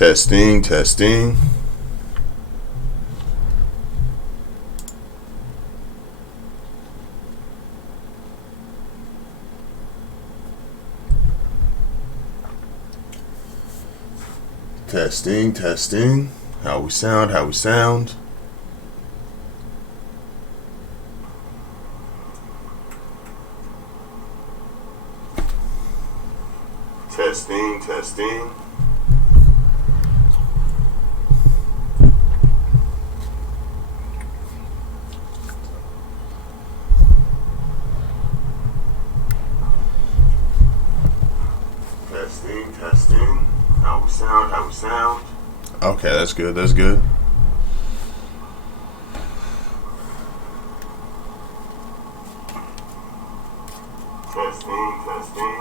Testing, testing. Testing, testing. How we sound, how we sound. Testing, testing. Testing, testing. How we sound, how we sound. Okay, that's good, that's good. Testing, testing.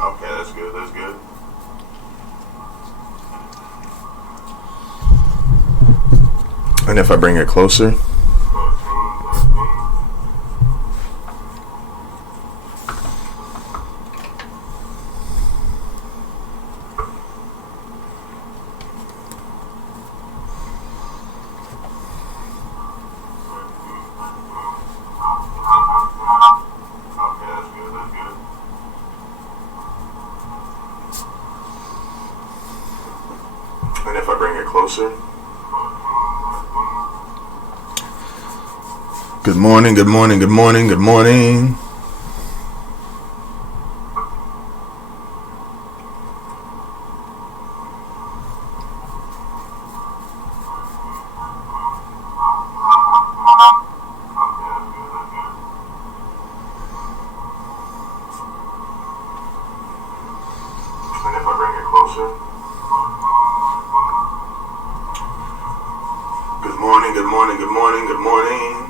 Okay, that's good, that's good. And if I bring it closer. And if I bring it closer. Good morning, good morning, good morning, good morning. And if I bring it closer. Good morning, good morning, good morning, good morning.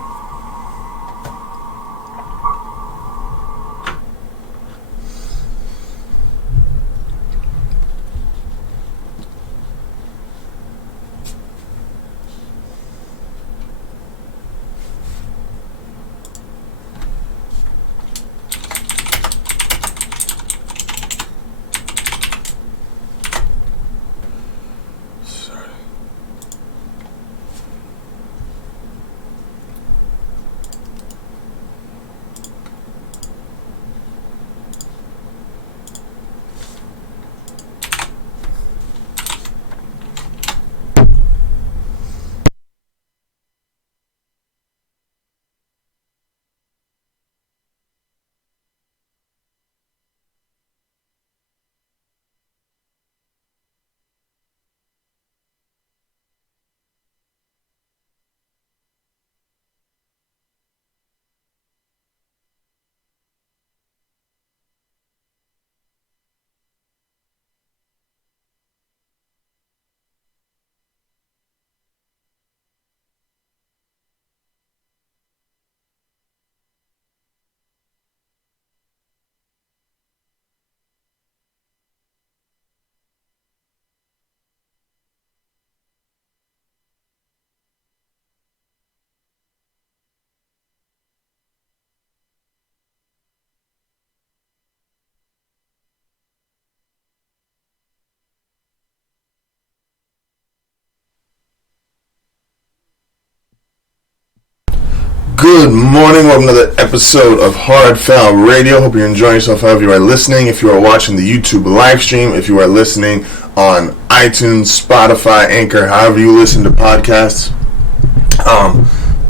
Good morning, welcome to another episode of HardFoul Radio. Hope you're enjoying yourself however you are listening. If you are watching the YouTube live stream, if you are listening on iTunes, Spotify, Anchor, however you listen to podcasts.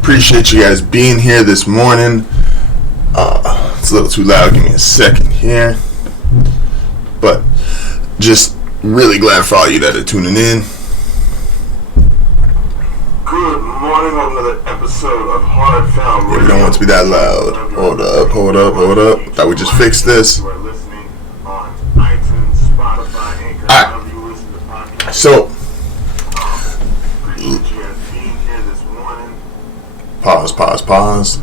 Appreciate you guys being here this morning. It's a little too loud, give me a second here. But just really glad for all you that are tuning in. Good morning on another episode of HardFoul Radio. We don't want to be that loud. Hold up. Thought we just fixed this. Alright. So, pause.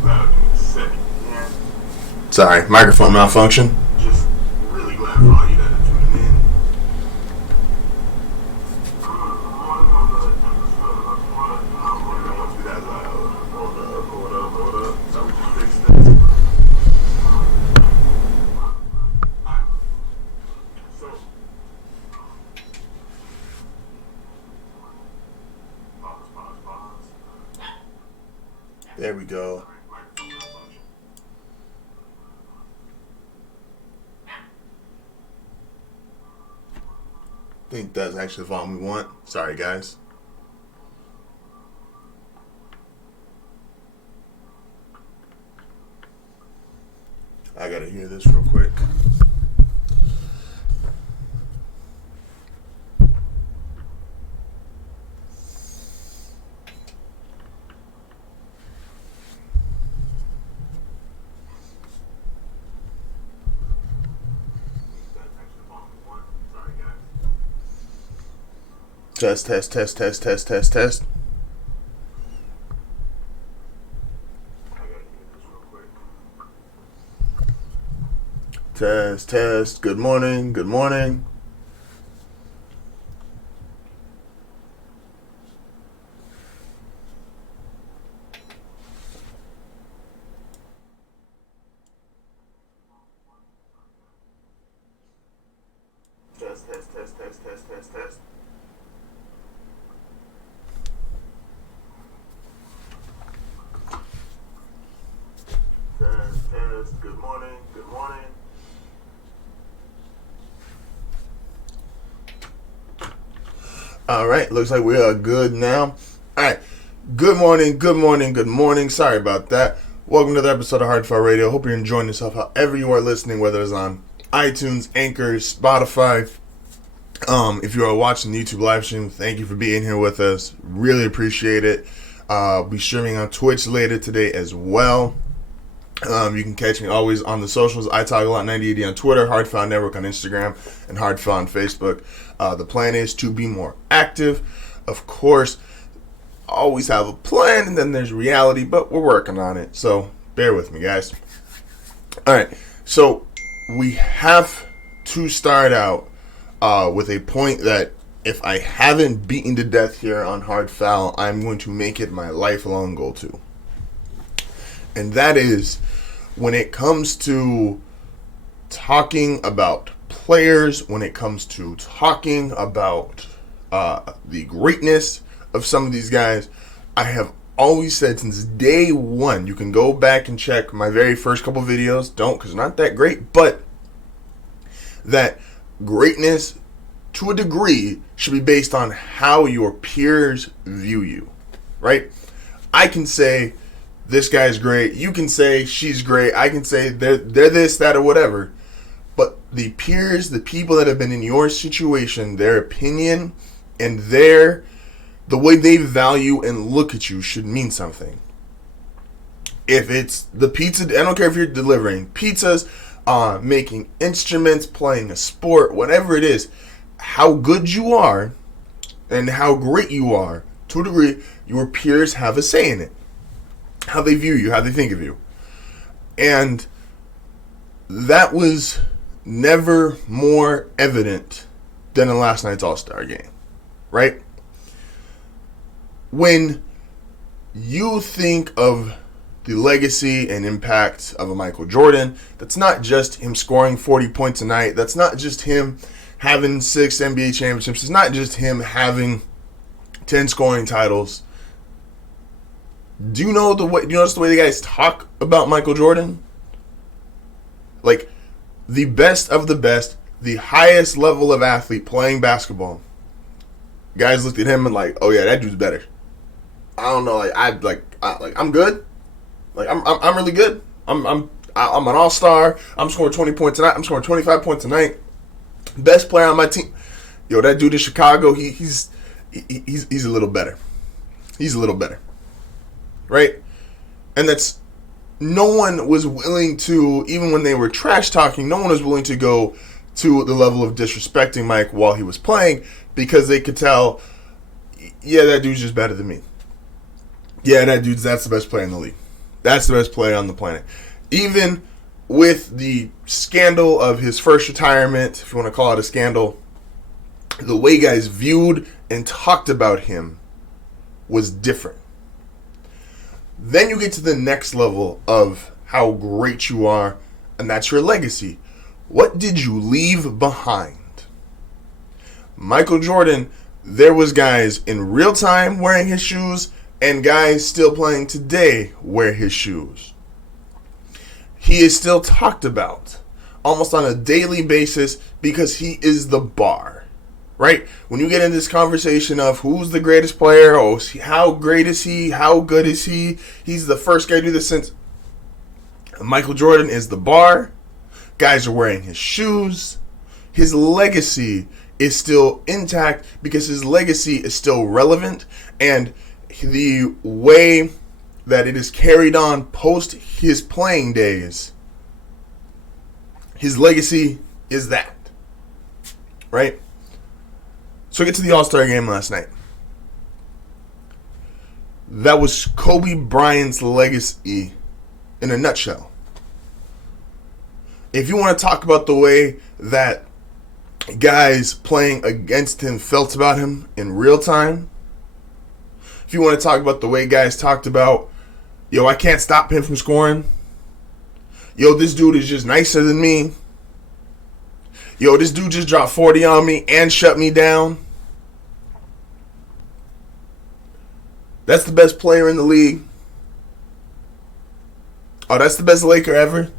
Sorry, microphone malfunction. Just really glad for all you that are tuning in. There we go. I think that's actually the volume we want. Sorry, guys. I gotta hear this real quick. Test. Test. Good morning. Test. Good morning. All right, looks like we are good now. All right, good morning. Sorry about that. Welcome to the episode of HardFoul Radio. Hope you're enjoying yourself however you are listening, whether it's on iTunes, Anchor, Spotify. If you are watching the YouTube live stream, thank you for being here with us. Really appreciate it. I'll be streaming on Twitch later today as well. You can catch me always on the socials. I talk a lot 9080 on Twitter, HardFoul Network on Instagram, and HardFoul on Facebook. The plan is to be more active. Of course, always have a plan, and then there's reality, but we're working on it. So bear with me, guys. All right, so we have to start out with a point that if I haven't beaten to death here on HardFoul, I'm going to make it my lifelong goal to. And that is when it comes to talking about players, when it comes to talking about the greatness of some of these guys, I have always said since day one, you can go back and check my very first couple videos, don't because they're not that great, but that greatness to a degree should be based on how your peers view you, right? I can say this guy's great. You can say she's great. I can say they're this, that, or whatever. But the peers, the people that have been in your situation, their opinion and the way they value and look at you should mean something. If it's the pizza, I don't care if you're delivering pizzas, making instruments, playing a sport, whatever it is, how good you are and how great you are, to a degree, your peers have a say in it. How they view you, how they think of you. And that was never more evident than in last night's All-Star game, right? When you think of the legacy and impact of a Michael Jordan, that's not just him scoring 40 points a night, that's not just him having 6 NBA championships, it's not just him having 10 scoring titles. Do you notice the way the guys talk about Michael Jordan? Like, the best of the best, the highest level of athlete playing basketball. Guys looked at him and like, oh yeah, that dude's better. I don't know, I'm good. Like I'm really good. I'm an all-star. I'm scoring 20 points tonight. I'm scoring 25 points a night. Best player on my team. Yo, that dude in Chicago, he's a little better. He's a little better. Right? And that's, no one was willing to, even when they were trash talking, no one was willing to go to the level of disrespecting Mike while he was playing, because they could tell, yeah, that dude's just better than me. Yeah, that's the best player in the league. That's the best player on the planet. Even with the scandal of his first retirement, if you want to call it a scandal, the way guys viewed and talked about him was different. Then you get to the next level of how great you are, and that's your legacy. What did you leave behind? Michael Jordan, there was guys in real time wearing his shoes, And guys still playing today wear his shoes. He is still talked about almost on a daily basis because he is the bar, right? When you get in this conversation of who's the greatest player, oh, how great is he, how good is he, he's the first guy to do this since Michael Jordan is the bar. Guys are wearing his shoes. His legacy is still intact because his legacy is still relevant, and the way that it is carried on post his playing days, his legacy is that, right? So get to the All-Star game last night. That was Kobe Bryant's legacy in a nutshell. If you want to talk about the way that guys playing against him felt about him in real time, if you want to talk about the way guys talked about, yo, I can't stop him from scoring. Yo, this dude is just nicer than me. Yo, this dude just dropped 40 on me and shut me down. That's the best player in the league. Oh, that's the best Laker ever.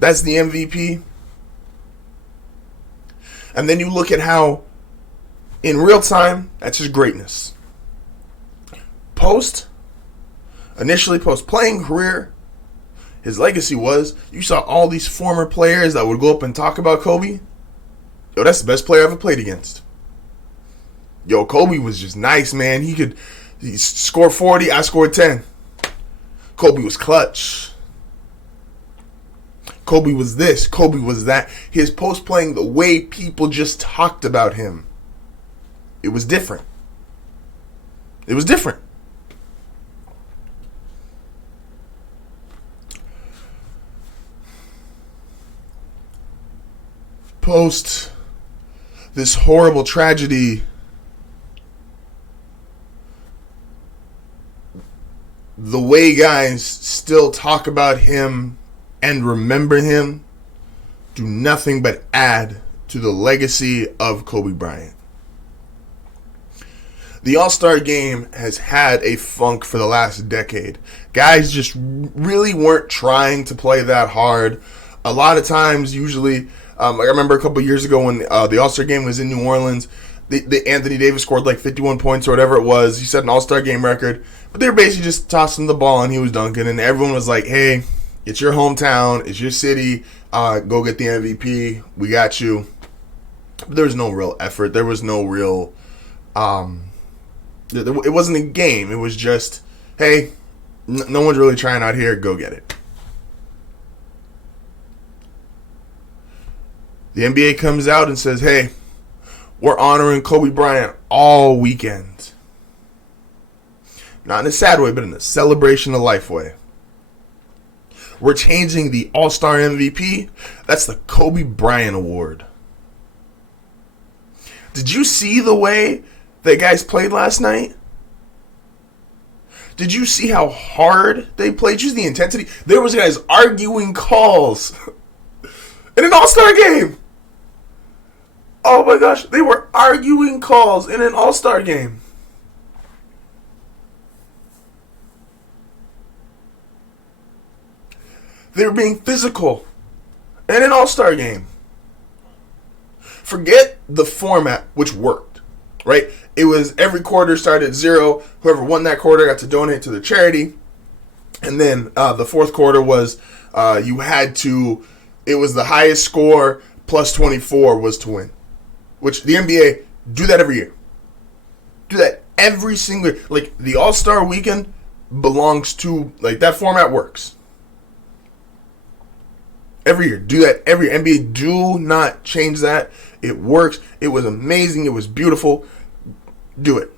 That's the MVP. And then you look at how, in real time, that's his greatness. Initially post-playing career, his legacy was, you saw all these former players that would go up and talk about Kobe. Yo, that's the best player I ever played against. Yo, Kobe was just nice, man. He scored 40, I scored 10. Kobe was clutch. Kobe was this, Kobe was that. His post-playing, the way people just talked about him, it was different. It was different. Post this horrible tragedy, the way guys still talk about him and remember him do nothing but add to the legacy of Kobe Bryant. The All-Star game has had a funk for the last decade. Guys just really weren't trying to play that hard. A lot of times, usually, like I remember a couple years ago when the All-Star game was in New Orleans, the Anthony Davis scored like 51 points or whatever it was. He set an All-Star game record, but they were basically just tossing the ball and he was dunking, and everyone was like, hey, it's your hometown, it's your city, go get the MVP, we got you. But there was no real effort, there was no real, it wasn't a game, it was just, hey, no one's really trying out here, go get it. The NBA comes out and says, hey, we're honoring Kobe Bryant all weekend. Not in a sad way, but in a celebration of life way. We're changing the All-Star MVP. That's the Kobe Bryant Award. Did you see the way that guys played last night? Did you see how hard they played? Just the intensity. There was guys arguing calls in an All-Star game. Oh my gosh, they were arguing calls in an All-Star game. They were being physical in an All-Star game. Forget the format, which worked, right? It was every quarter started at 0. Whoever won that quarter got to donate to the charity. And then the fourth quarter was it was the highest score plus 24 was to win. Which the NBA do that every year. Do that every single, like the All-Star weekend belongs to, like that format works. Every year. Do that every year. NBA, do not change that. It works. It was amazing. It was beautiful. Do it.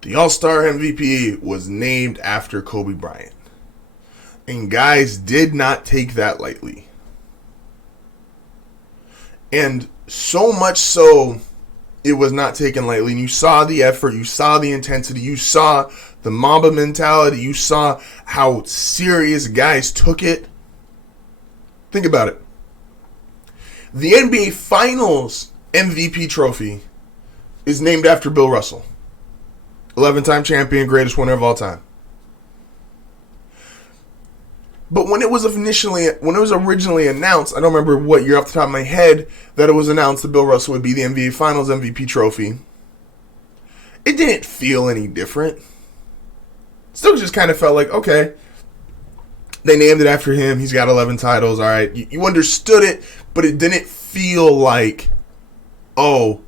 The All-Star MVP was named after Kobe Bryant. And guys did not take that lightly. And so much so, it was not taken lightly. And you saw the effort, you saw the intensity, you saw the Mamba mentality, you saw how serious guys took it. Think about it. The NBA Finals MVP trophy is named after Bill Russell. 11-time champion, greatest winner of all time. But when it was originally announced, I don't remember what year off the top of my head that it was announced that Bill Russell would be the NBA Finals MVP trophy. It didn't feel any different. Still just kind of felt like, okay, they named it after him. He's got 11 titles. All right, you understood it, but it didn't feel like, oh,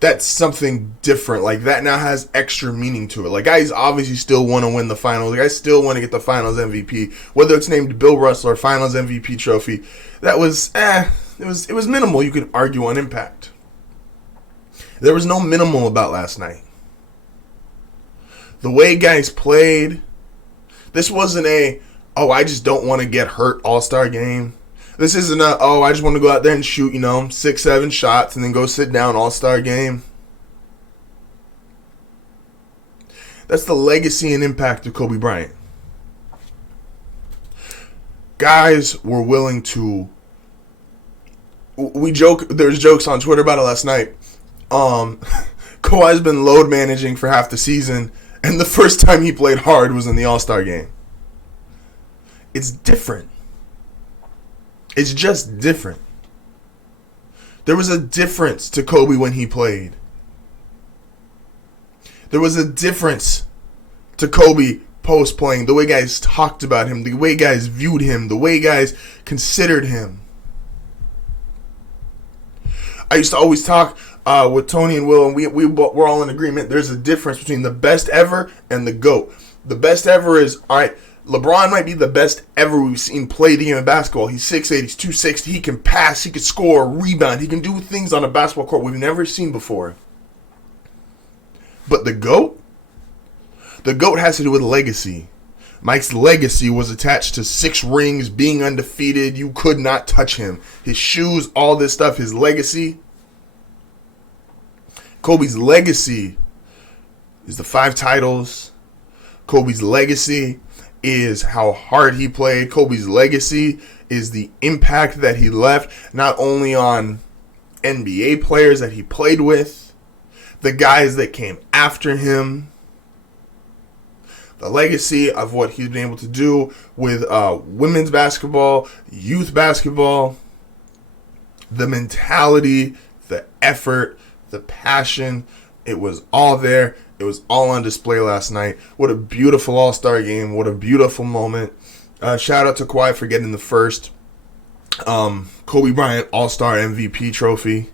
that's something different. Like, that now has extra meaning to it. Like, guys obviously still want to win the finals. Guys still want to get the finals MVP. Whether it's named Bill Russell or finals MVP trophy, that was, it was minimal, you could argue, on impact. There was no minimal about last night. The way guys played, this wasn't I just don't want to get hurt all-star game. This isn't I just want to go out there and shoot, 6-7 shots and then go sit down all-star game. That's the legacy and impact of Kobe Bryant. Guys were willing to... There's jokes on Twitter about it last night. Kawhi's been load managing for half the season, and the first time he played hard was in the all-star game. It's different. It's just different. There was a difference to Kobe when he played. There was a difference to Kobe post-playing. The way guys talked about him, the way guys viewed him, the way guys considered him. I used to always talk with Tony and Will, and we're all in agreement. There's a difference between the best ever and the GOAT. The best ever is, all right, LeBron might be the best ever we've seen play the game of basketball. He's 6'8", he's 260, he can pass, he can score, rebound, he can do things on a basketball court we've never seen before. But the GOAT has to do with legacy. Mike's legacy was attached to 6 rings, being undefeated. You could not touch him. His shoes, all this stuff, his legacy. Kobe's legacy is the 5 titles. Kobe's legacy is how hard he played. Kobe's legacy is the impact that he left, not only on NBA players that he played with, the guys that came after him, the legacy of what he's been able to do with women's basketball, youth basketball, the mentality, the effort, the passion. It was all there. It was all on display last night. What a beautiful all-star game. What a beautiful moment. Shout out to Kawhi for getting the first Kobe Bryant All-Star MVP trophy.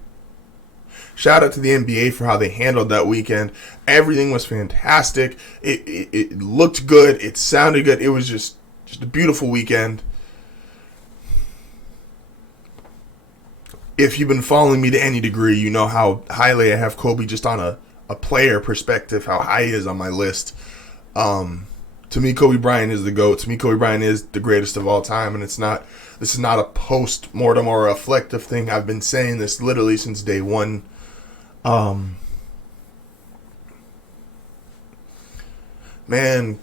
Shout out to the NBA for how they handled that weekend. Everything was fantastic. It looked good. It sounded good. It was just a beautiful weekend. If you've been following me to any degree, you know how highly I have Kobe just on a player perspective, how high he is on my list. To me, Kobe Bryant is the GOAT. To me, Kobe Bryant is the greatest of all time, and this is not a post-mortem or a reflective thing. I've been saying this literally since day one. Man,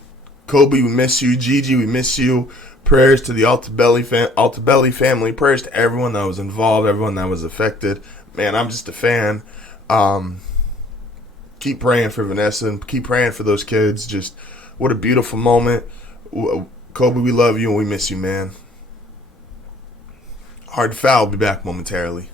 Kobe, we miss you. Gigi, we miss you. Prayers to the Altabelli family. Prayers to everyone that was involved, everyone that was affected. Man, I'm just a fan. Keep praying for Vanessa and keep praying for those kids. Just what a beautiful moment. Kobe, we love you and we miss you, man. HardFoul will be back momentarily.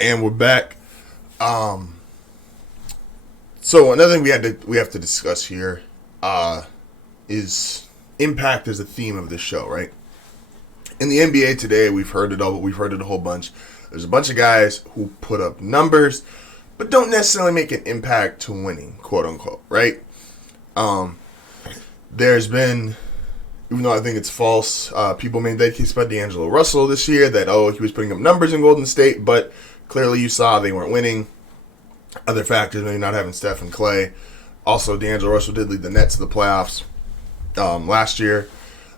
And we're back. So another thing we have to discuss here is impact as a theme of this show, right? In the NBA today, we've heard it a whole bunch. There's a bunch of guys who put up numbers, but don't necessarily make an impact to winning, quote unquote, right? There's been, even though I think it's false, people made that case about D'Angelo Russell this year, that, he was putting up numbers in Golden State, but clearly you saw they weren't winning. Other factors, maybe not having Steph and Clay. Also, D'Angelo Russell did lead the Nets to the playoffs last year.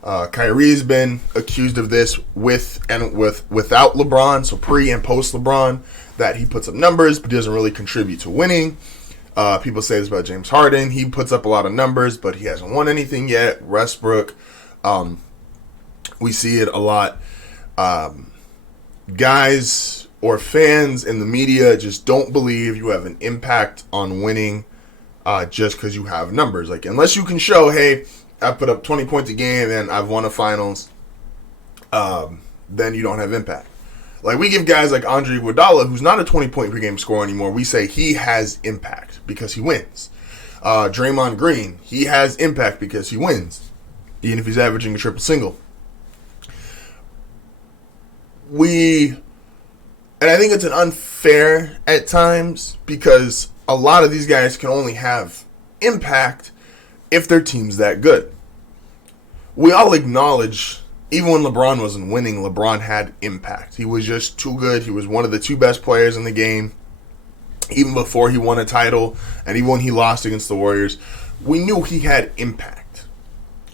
Kyrie's been accused of this without LeBron, so pre and post LeBron, that he puts up numbers but doesn't really contribute to winning. People say this about James Harden. He puts up a lot of numbers, but he hasn't won anything yet. Westbrook, we see it a lot. Guys or fans in the media just don't believe you have an impact on winning just because you have numbers. Like, unless you can show, hey, I put up 20 points a game and I've won a finals, then you don't have impact. Like, we give guys like Andre Iguodala, who's not a 20-point per game scorer anymore, we say he has impact because he wins. Draymond Green, he has impact because he wins, even if he's averaging a triple single. And I think it's an unfair at times because a lot of these guys can only have impact if their team's that good. We all acknowledge, even when LeBron wasn't winning, LeBron had impact. He was just too good. He was one of the two best players in the game. Even before he won a title, and even when he lost against the Warriors, we knew he had impact.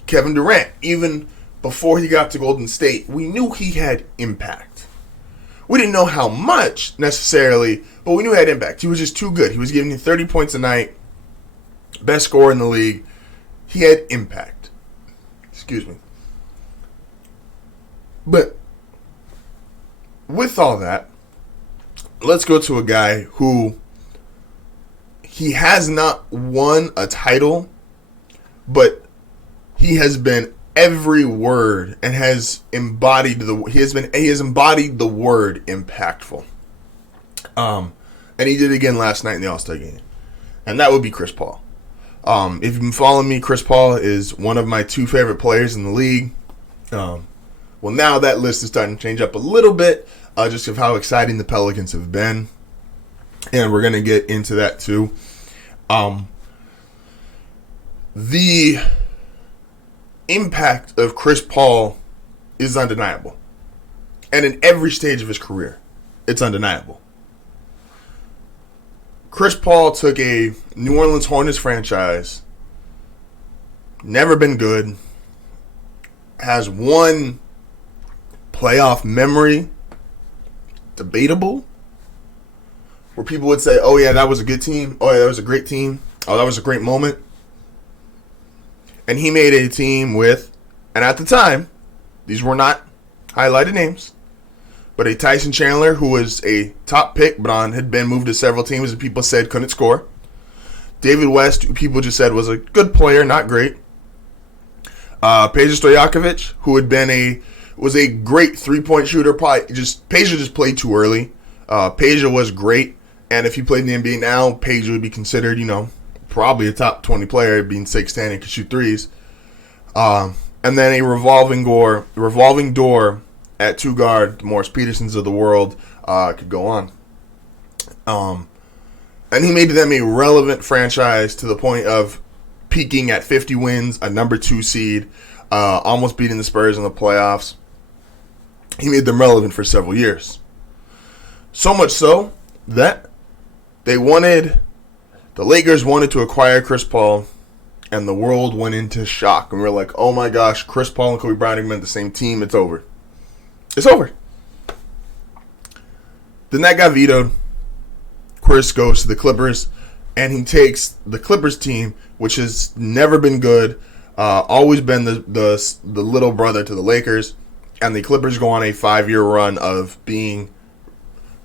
Kevin Durant, even before he got to Golden State, we knew he had impact. We didn't know how much necessarily, but we knew he had impact. He was just too good. He was giving you 30 points a night, best scorer in the league. He had impact. Excuse me. But with all that, let's go to a guy who he has not won a title, but he has been every word and has embodied he has embodied the word impactful. And he did it again last night in the All-Star game. And that would be Chris Paul. If you've been following me, Chris Paul is one of my two favorite players in the league. Well, now that list is starting to change up a little bit, just of how exciting the Pelicans have been. And we're going to get into that too. The impact of Chris Paul is undeniable. And in every stage of his career, it's undeniable. Chris Paul took a New Orleans Hornets franchise, never been good, has one playoff memory, debatable, where people would say, oh yeah, that was a good team, oh yeah, that was a great team, oh that was a great moment. And he made a team with, and at the time, these were not highlighted names, but a Tyson Chandler, who was a top pick, but had been moved to several teams and people said couldn't score. David West, who people just said was a good player, not great. Peja Stojakovic, who was a great three-point shooter. Peja just played too early. Peja was great, and if he played in the NBA now, Peja would be considered, probably a top 20 player, being 6'10" and could shoot threes. And then a revolving door at two guard, the Morris Petersons of the world, could go on. And he made them a relevant franchise to the point of peaking at 50 wins, a number 2 seed, almost beating the Spurs in the playoffs. He made them relevant for several years. So much so that the Lakers wanted to acquire Chris Paul, and the world went into shock. And we're like, oh my gosh, Chris Paul and Kobe Bryant are on the same team. It's over. It's over. Then that got vetoed. Chris goes to the Clippers, and he takes the Clippers team, which has never been good, always been the little brother to the Lakers, and the Clippers go on a 5-year run of being,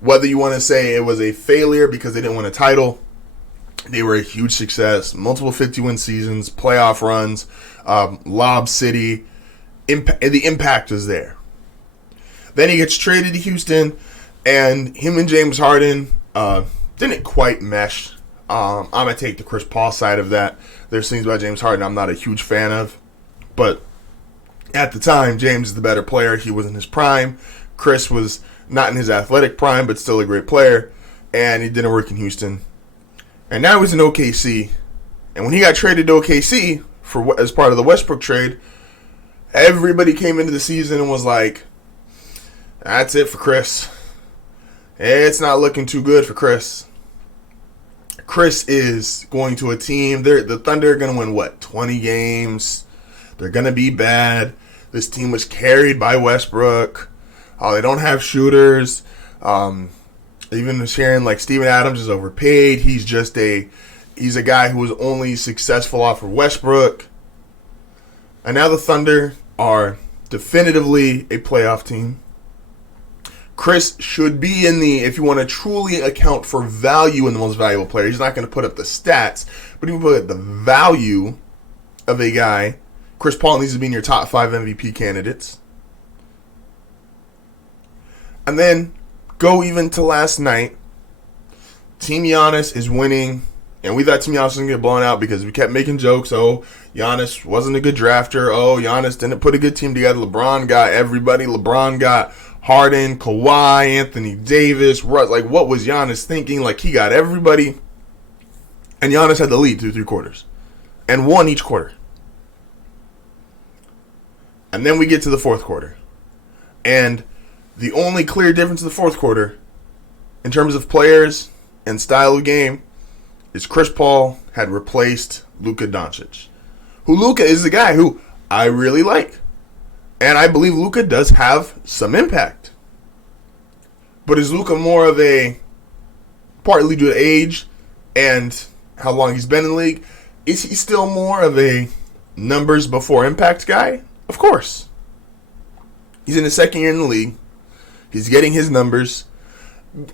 whether you want to say it was a failure because they didn't win a title, they were a huge success. Multiple 50-win seasons, playoff runs, Lob City. The impact is there. Then he gets traded to Houston, And him and James Harden didn't quite mesh. I'm going to take the Chris Paul side of that. There's things about James Harden I'm not a huge fan of. But at the time, James is the better player. He was in his prime. Chris was not in his athletic prime, but still a great player. And he didn't work in Houston. And now he's in OKC. And when he got traded to OKC as part of the Westbrook trade, everybody came into the season and was like, that's it for Chris. It's not looking too good for Chris. Chris is going to a team. The Thunder are going to win, 20 games? They're going to be bad. This team was carried by Westbrook. They don't have shooters. Even sharing like Steven Adams is overpaid. He's a guy who was only successful off of Westbrook. And now the Thunder are definitively a playoff team. Chris should be if you want to truly account for value in the most valuable player, he's not going to put up the stats, but if you put up the value of a guy, Chris Paul needs to be in your top 5 MVP candidates. And then go even to last night. Team Giannis is winning, and we thought Team Giannis was going to get blown out because we kept making jokes. Oh, Giannis wasn't a good drafter. Oh, Giannis didn't put a good team together. LeBron got everybody. LeBron got Harden, Kawhi, Anthony Davis, Russ. Like, what was Giannis thinking? Like, he got everybody. And Giannis had the lead through 3 quarters and won each quarter. And then we get to the 4th quarter. And the only clear difference in the 4th quarter, in terms of players and style of game, is Chris Paul had replaced Luka Doncic. Who Luka is the guy who I really like. And I believe Luka does have some impact. But is Luka more of a, partly due to age and how long he's been in the league, is he still more of a numbers before impact guy? Of course. He's in his 2nd year in the league. He's getting his numbers.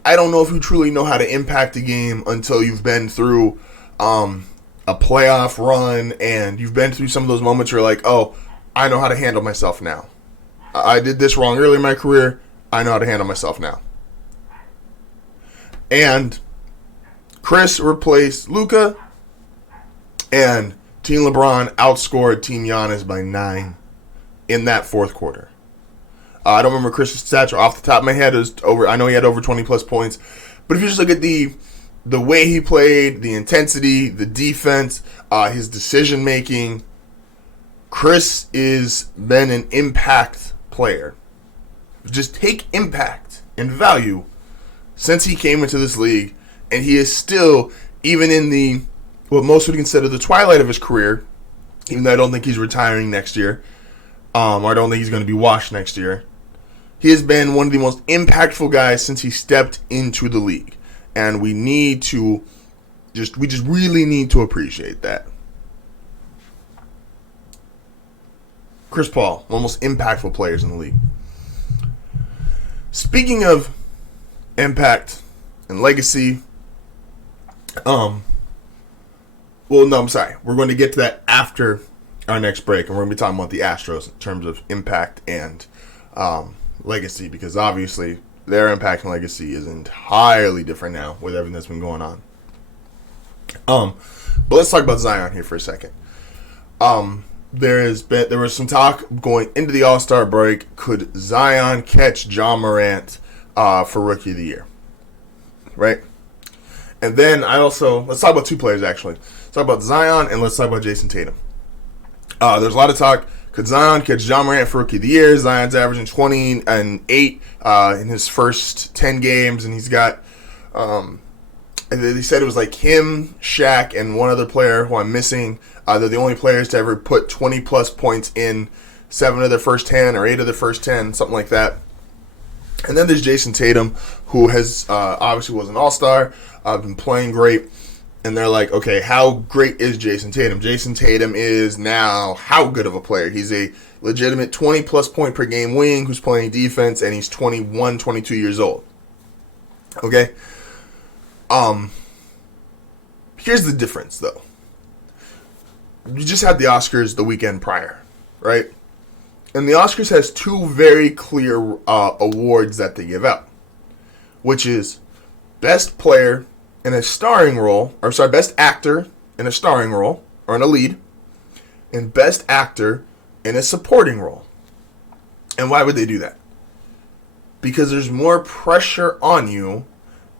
I don't know if you truly know how to impact a game until you've been through a playoff run and you've been through some of those moments where you're like, oh, I know how to handle myself now. I did this wrong early in my career. I know how to handle myself now. And Chris replaced Luka, and Team LeBron outscored Team Giannis by 9 in that 4th quarter. I don't remember Chris's stats off the top of my head. It was I know he had over 20 plus points. But if you just look at the way he played, the intensity, the defense, his decision making, Chris is been an impact player. Just take impact and value since he came into this league, and he is still, even in what most would consider the twilight of his career, even though I don't think he's retiring next year, or I don't think he's going to be washed next year. He has been one of the most impactful guys since he stepped into the league, and we just really need to appreciate that. Chris Paul, one of the most impactful players in the league. Speaking of impact and legacy, I'm sorry. We're going to get to that after our next break, and we're going to be talking about the Astros in terms of impact and legacy, because obviously their impact and legacy is entirely different now with everything that's been going on. But let's talk about Zion here for a second. There was some talk going into the All-Star break. Could Zion catch Ja Morant for Rookie of the Year? Right? And then let's talk about 2 players actually. Let's talk about Zion and let's talk about Jason Tatum. There's a lot of talk. Could Zion catch Ja Morant for Rookie of the Year? Zion's averaging 20 and 8 in his first 10 games, and he's got. They said it was like him, Shaq, and one other player who I'm missing. They're the only players to ever put 20-plus points in 7 of their first 10 or 8 of their first 10, something like that. And then there's Jason Tatum, who has obviously was an all-star, been playing great. And they're like, okay, how great is Jason Tatum? Jason Tatum is now how good of a player? He's a legitimate 20-plus point per game wing who's playing defense, and he's 21, 22 years old. Okay? Here's the difference, though. You just had the Oscars the weekend prior, right? And the Oscars has 2 very clear awards that they give out. which is best player in a starring role, best actor in a starring role, or in a lead, and best actor in a supporting role. And why would they do that? Because there's more pressure on you,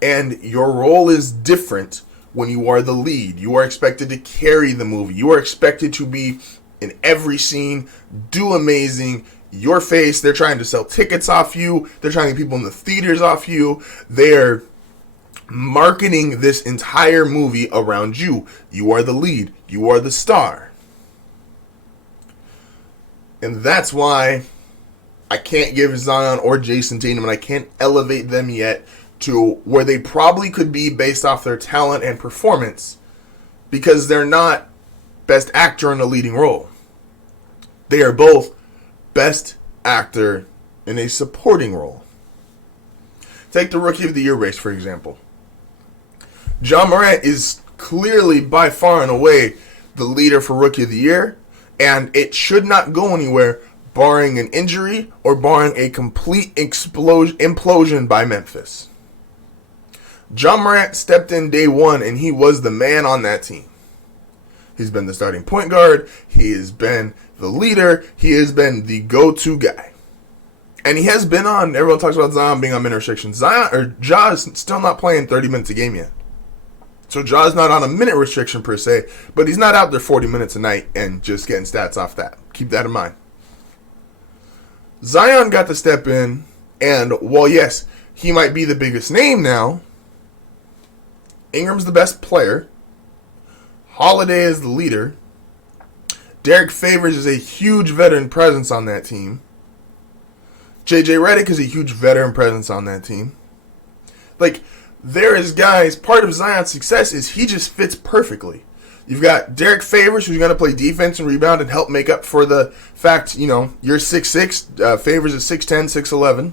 and your role is different when you are the lead. You are expected to carry the movie. You are expected to be in every scene, do amazing. Your face, they're trying to sell tickets off you. They're trying to get people in the theaters off you. They're marketing this entire movie around you. You are the lead. You are the star. And that's why I can't give Zion or Jason Tatum, and I can't elevate them yet to where they probably could be based off their talent and performance, because they're not best actor in a leading role. They are both best actor in a supporting role. Take the Rookie of the Year race, for example. Ja Morant is clearly, by far and away, the leader for Rookie of the Year, and it should not go anywhere barring an injury or barring a complete implosion by Memphis. Ja Morant stepped in day one, and he was the man on that team. He's been the starting point guard. He has been the leader. He has been the go-to guy. And he has been on, everyone talks about Zion being on minute restrictions. Ja is still not playing 30 minutes a game yet. So Ja's not on a minute restriction per se, but he's not out there 40 minutes a night and just getting stats off that. Keep that in mind. Zion got to step in, and while yes, he might be the biggest name now, Ingram's the best player. Holiday is the leader. Derek Favors is a huge veteran presence on that team. JJ Redick is a huge veteran presence on that team. Like, there is guys, part of Zion's success is he just fits perfectly. You've got Derek Favors, who's going to play defense and rebound and help make up for the fact, you're 6'6", Favors is 6'10", 6'11".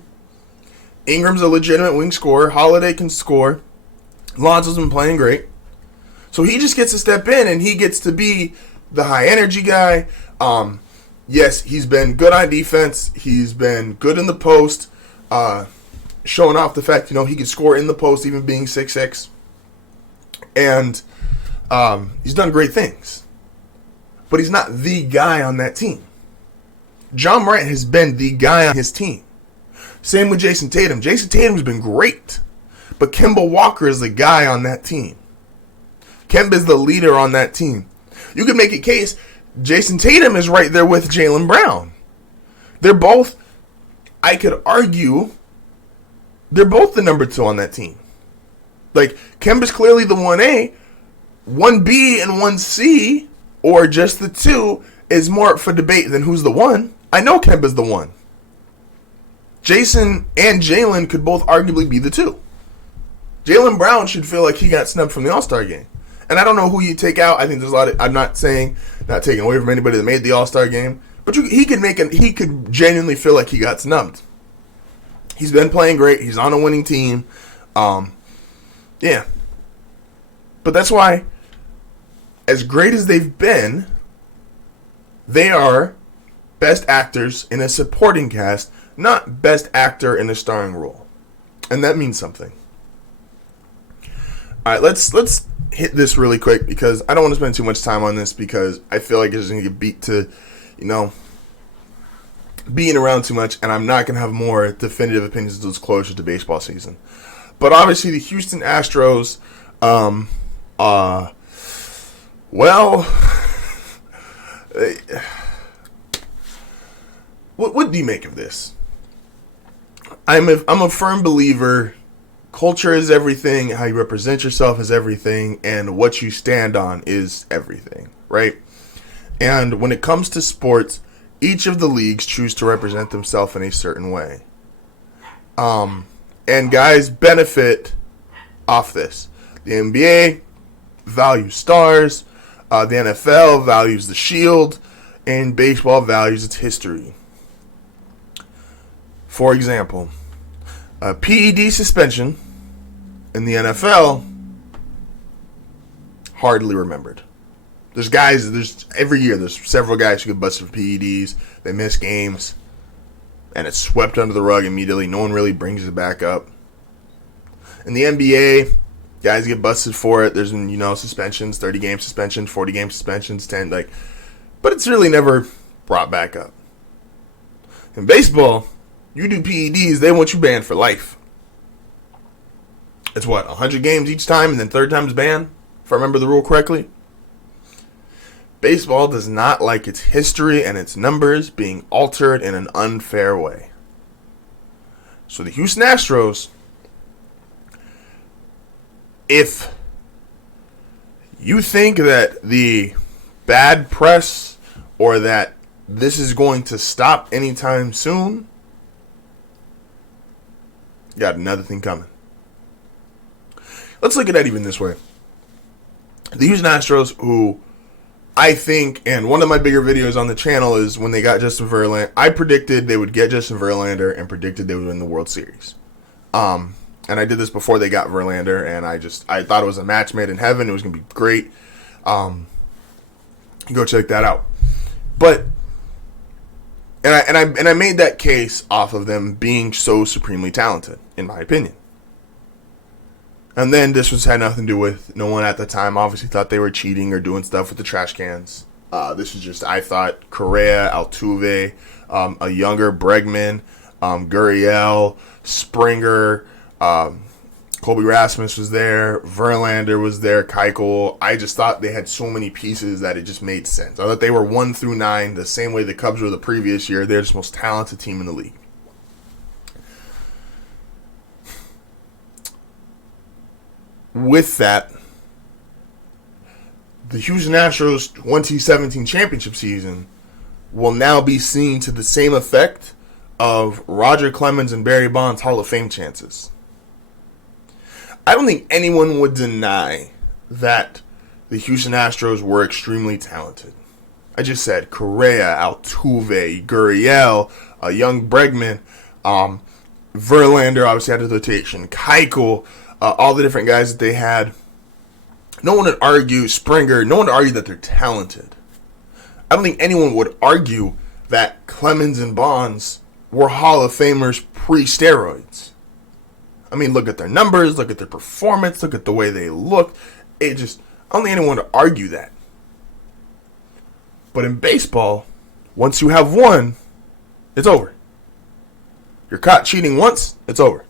Ingram's a legitimate wing scorer. Holiday can score. Lonzo's been playing great. So he just gets to step in, and he gets to be the high-energy guy. Yes, he's been good on defense. He's been good in the post, showing off the fact, he can score in the post, even being 6'6". And he's done great things. But he's not the guy on that team. Ja Morant has been the guy on his team. Same with Jason Tatum. Jason Tatum's been great. But Kemba Walker is the guy on that team. Kemba's the leader on that team. You could make a case, Jason Tatum is right there with Jaylen Brown. They're both, I could argue, they're both the number 2 on that team. Like, Kemba's clearly the 1A. 1B and 1C, or just the 2, is more up for debate than who's the 1. I know Kemba's the 1. Jason and Jaylen could both arguably be the 2. Jaylen Brown should feel like he got snubbed from the All-Star game. And I don't know who you take out. I think there's a lot of, I'm not saying, not taking away from anybody that made the All-Star game, but he could genuinely feel like he got snubbed. He's been playing great. He's on a winning team. Yeah. But that's why, as great as they've been, they are best actors in a supporting cast, not best actor in a starring role. And that means something. All right, let's hit this really quick, because I don't want to spend too much time on this, because I feel like it's going to get beat to, being around too much, and I'm not going to have more definitive opinions until it's closer to baseball season. But obviously the Houston Astros, what do you make of this? I'm a firm believer. Culture is everything. How you represent yourself is everything, and what you stand on is everything, right? And when it comes to sports, each of the leagues choose to represent themselves in a certain way. And guys benefit off this. The NBA values stars, the NFL values the shield, and baseball values its history. For example, a PED suspension in the NFL, hardly remembered. There's every year there's several guys who get busted for PEDs. They miss games, and it's swept under the rug immediately. No one really brings it back up. In the NBA, guys get busted for it. There's been, suspensions, 30-game suspensions, 40-game suspensions, 10, but it's really never brought back up. In baseball, you do PEDs, they want you banned for life. It's 100 games each time, and then third time's banned, if I remember the rule correctly. Baseball does not like its history and its numbers being altered in an unfair way. So the Houston Astros, if you think that the bad press or that this is going to stop anytime soon, you got another thing coming. Let's look at that even this way. The Houston Astros, who I think, and one of my bigger videos on the channel is when they got Justin Verlander. I predicted they would get Justin Verlander and predicted they would win the World Series. And I did this before they got Verlander, and I thought it was a match made in heaven. It was going to be great. Go check that out. But and I made that case off of them being so supremely talented, in my opinion. And then this had nothing to do with, no one at the time obviously thought they were cheating or doing stuff with the trash cans. This was just, I thought, Correa, Altuve, a younger Bregman, Gurriel, Springer, Colby Rasmus was there, Verlander was there, Keuchel. I just thought they had so many pieces that it just made sense. I thought they were 1 through 9, the same way the Cubs were the previous year. They're just the most talented team in the league. With that, the Houston Astros 2017 championship season will now be seen to the same effect of Roger Clemens and Barry Bonds' Hall of Fame chances. I don't think anyone would deny that the Houston Astros were extremely talented. I just said Correa, Altuve, Gurriel, a young Bregman, Verlander obviously had a rotation, Keuchel, all the different guys that they had. No one would argue, Springer, no one would argue that they're talented. I don't think anyone would argue that Clemens and Bonds were Hall of Famers pre-steroids. I mean, look at their numbers, look at their performance, look at the way they look. I don't think anyone would argue that. But in baseball, once you have one, it's over. You're caught cheating once, it's over.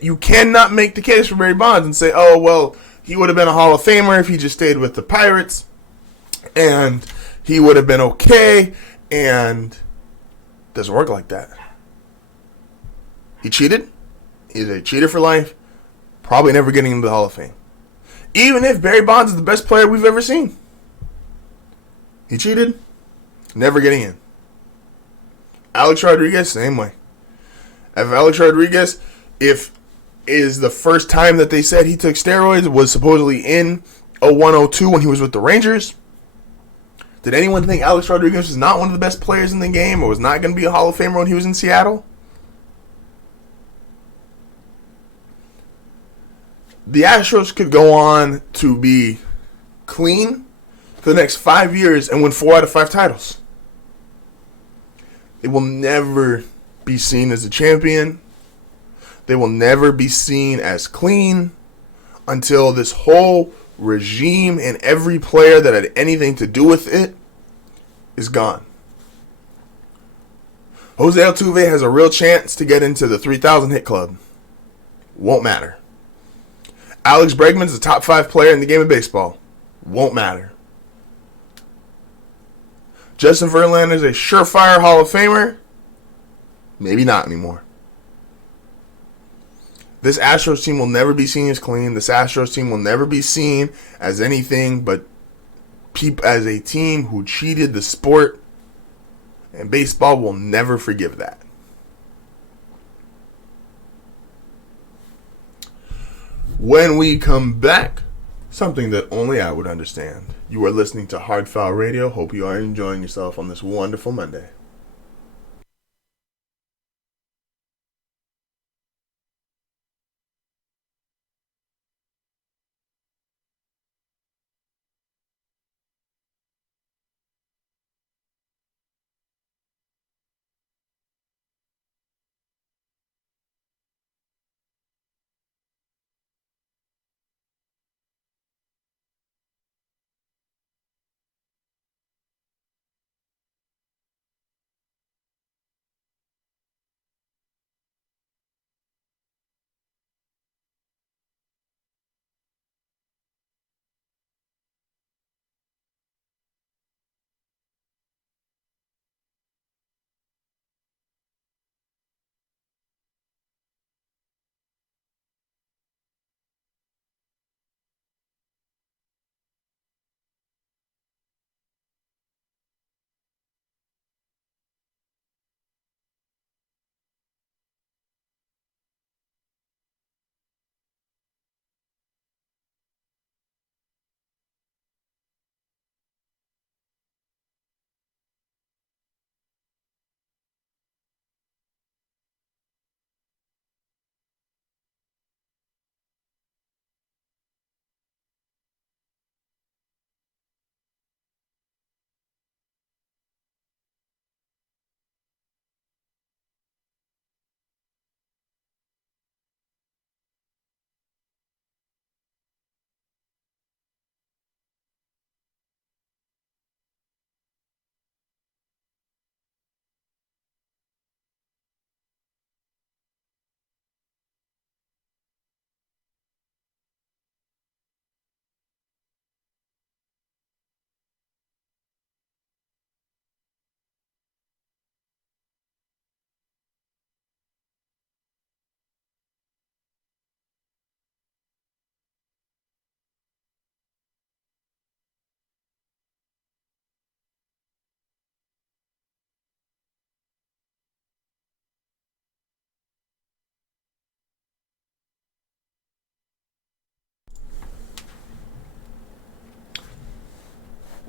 You cannot make the case for Barry Bonds and say, oh, well, he would have been a Hall of Famer if he just stayed with the Pirates, and he would have been okay, and it doesn't work like that. He cheated. He's a cheater for life. Probably never getting into the Hall of Fame. Even if Barry Bonds is the best player we've ever seen. He cheated. Never getting in. Alex Rodriguez, same way. If is the first time that they said he took steroids was supposedly in 01-02 when he was with the Rangers. Did anyone think Alex Rodriguez was not one of the best players in the game or was not going to be a Hall of Famer when he was in Seattle? The Astros could go on to be clean for the next 5 years and win 4 out of 5 titles. They will never be seen as a champion. They will never be seen as clean until this whole regime and every player that had anything to do with it is gone. Jose Altuve has a real chance to get into the 3,000 hit club. Won't matter. Alex Bregman's a top 5 player in the game of baseball. Won't matter. Justin Verlander is a surefire Hall of Famer. Maybe not anymore. This Astros team will never be seen as clean. This Astros team will never be seen as anything but as a team who cheated the sport. And baseball will never forgive that. When we come back, something that only I would understand. You are listening to HardFoul Radio. Hope you are enjoying yourself on this wonderful Monday.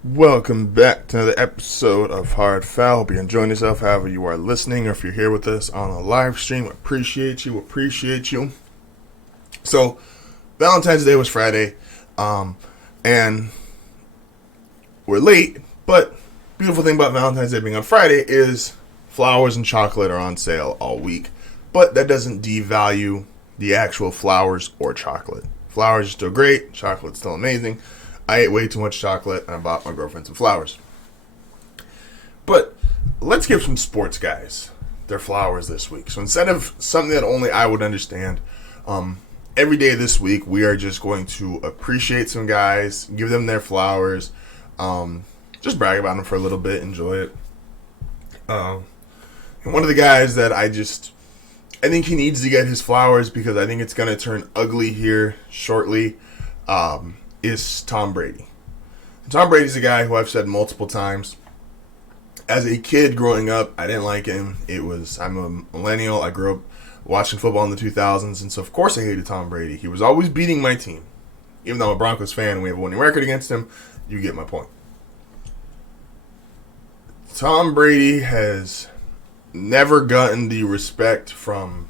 Welcome back to another episode of Hard Foul. Hope you're enjoying yourself however you are listening, or if you're here with us on a live stream. Appreciate you. So, Valentine's Day was Friday, and we're late, but beautiful thing about Valentine's Day being on Friday is flowers and chocolate are on sale all week, but that doesn't devalue the actual flowers or chocolate. Flowers are still great, chocolate's still amazing. I ate way too much chocolate, and I bought my girlfriend some flowers. But let's give some sports guys their flowers this week. So instead of something that only I would understand, every day this week we are just going to appreciate some guys, give them their flowers, just brag about them for a little bit, enjoy it. And one of the guys that I think he needs to get his flowers because I think it's going to turn ugly here shortly, is Tom Brady. Tom Brady's a guy who I've said multiple times. As a kid growing up, I didn't like him. I'm a millennial. I grew up watching football in the 2000s, and so of course I hated Tom Brady. He was always beating my team. Even though I'm a Broncos fan and we have a winning record against him, you get my point. Tom Brady has never gotten the respect from,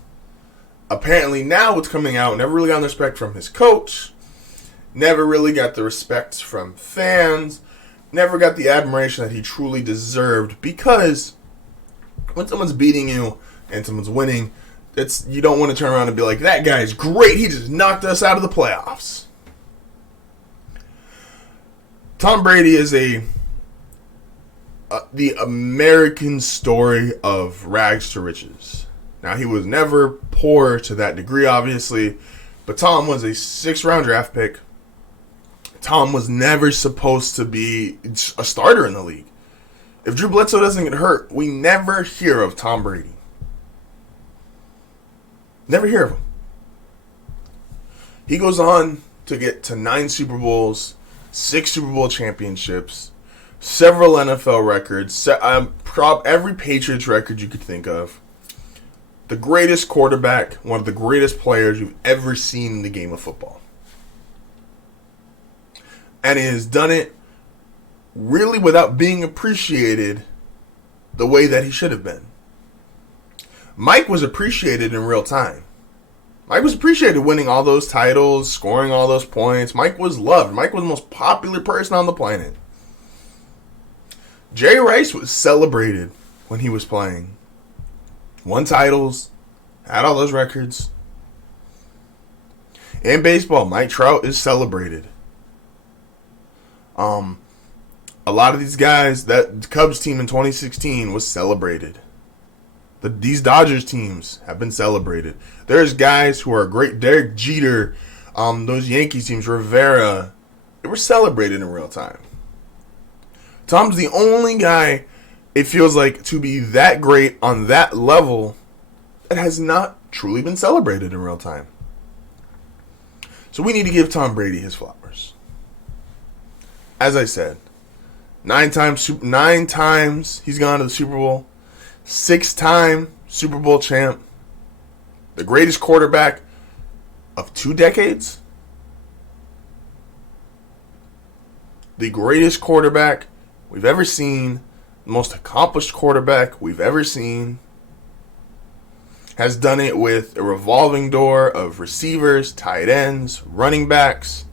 apparently now it's coming out, never really gotten the respect from his coach. Never really got the respect from fans. Never got the admiration that he truly deserved. Because when someone's beating you and someone's winning, you don't want to turn around and be like, that guy's great. He just knocked us out of the playoffs. Tom Brady is the American story of rags to riches. Now, he was never poor to that degree, obviously. But Tom was a 6th-round draft pick. Tom was never supposed to be a starter in the league. If Drew Bledsoe doesn't get hurt, we never hear of Tom Brady. Never hear of him. He goes on to get to 9 Super Bowls, 6 Super Bowl championships, several NFL records, every Patriots record you could think of. The greatest quarterback, one of the greatest players you've ever seen in the game of football. And he has done it really without being appreciated the way that he should have been. Mike was appreciated in real time. Mike was appreciated winning all those titles, scoring all those points. Mike was loved. Mike was the most popular person on the planet. Jerry Rice was celebrated when he was playing. Won titles, had all those records. In baseball, Mike Trout is celebrated. A lot of these guys, that Cubs team in 2016 was celebrated. These Dodgers teams have been celebrated. There's guys who are great. Derek Jeter, those Yankees teams, Rivera, they were celebrated in real time. Tom's the only guy, it feels like, to be that great on that level that has not truly been celebrated in real time. So we need to give Tom Brady his flowers. As I said, 9 times he's gone to the Super Bowl. 6-time Super Bowl champ. The greatest quarterback of 2 decades. The greatest quarterback we've ever seen. The most accomplished quarterback we've ever seen. Has done it with a revolving door of receivers, tight ends, running backs.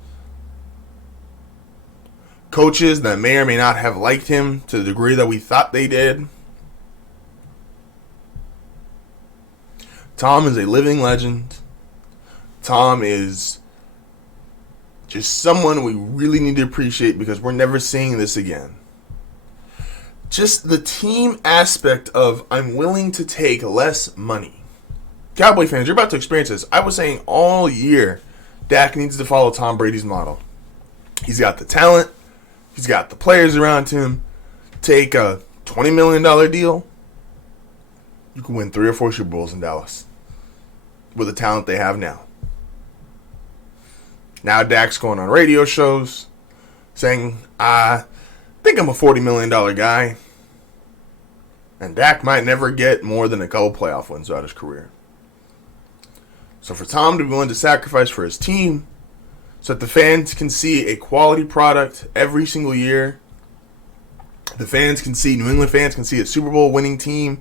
Coaches that may or may not have liked him to the degree that we thought they did. Tom is a living legend. Tom is just someone we really need to appreciate because we're never seeing this again. Just the team aspect of I'm willing to take less money. Cowboy fans, you're about to experience this. I was saying all year, Dak needs to follow Tom Brady's model. He's got the talent. He's got the players around him. Take a $20 million deal. You can win 3 or 4 Super Bowls in Dallas with the talent they have now. Now Dak's going on radio shows saying, I think I'm a $40 million guy. And Dak might never get more than a couple playoff wins throughout his career. So for Tom to be willing to sacrifice for his team so that the fans can see a quality product every single year, The fans can see, New England fans can see a Super Bowl winning team,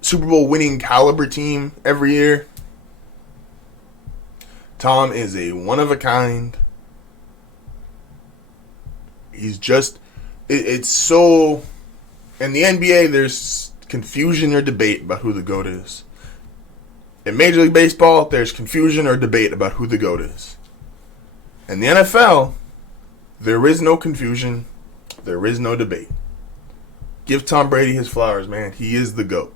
Super Bowl winning caliber team every year. Tom is a one of a kind. He's just, it's so, in the NBA, there's confusion or debate about who the GOAT is. In Major League Baseball, there's confusion or debate about who the GOAT is. In the NFL, there is no confusion. There is no debate. Give Tom Brady his flowers, man. He is the GOAT.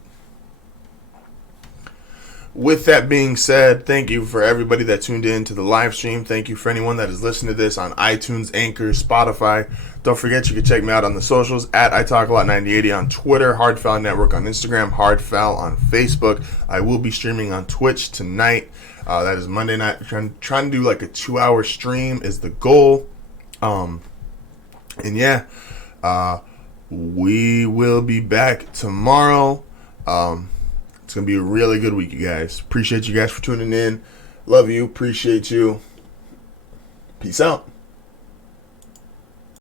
With that being said, thank you for everybody that tuned in to the live stream. Thank you for anyone that is listening to this on iTunes, Anchor, Spotify. Don't forget you can check me out on the socials at italkalot9080 on Twitter, HardFoul Network on Instagram, HardFoul on Facebook. I will be streaming on Twitch tonight. That is Monday night. Trying to do like a 2-hour stream is the goal. And yeah, we will be back tomorrow. It's going to be a really good week, you guys. Appreciate you guys for tuning in. Love you. Appreciate you. Peace out.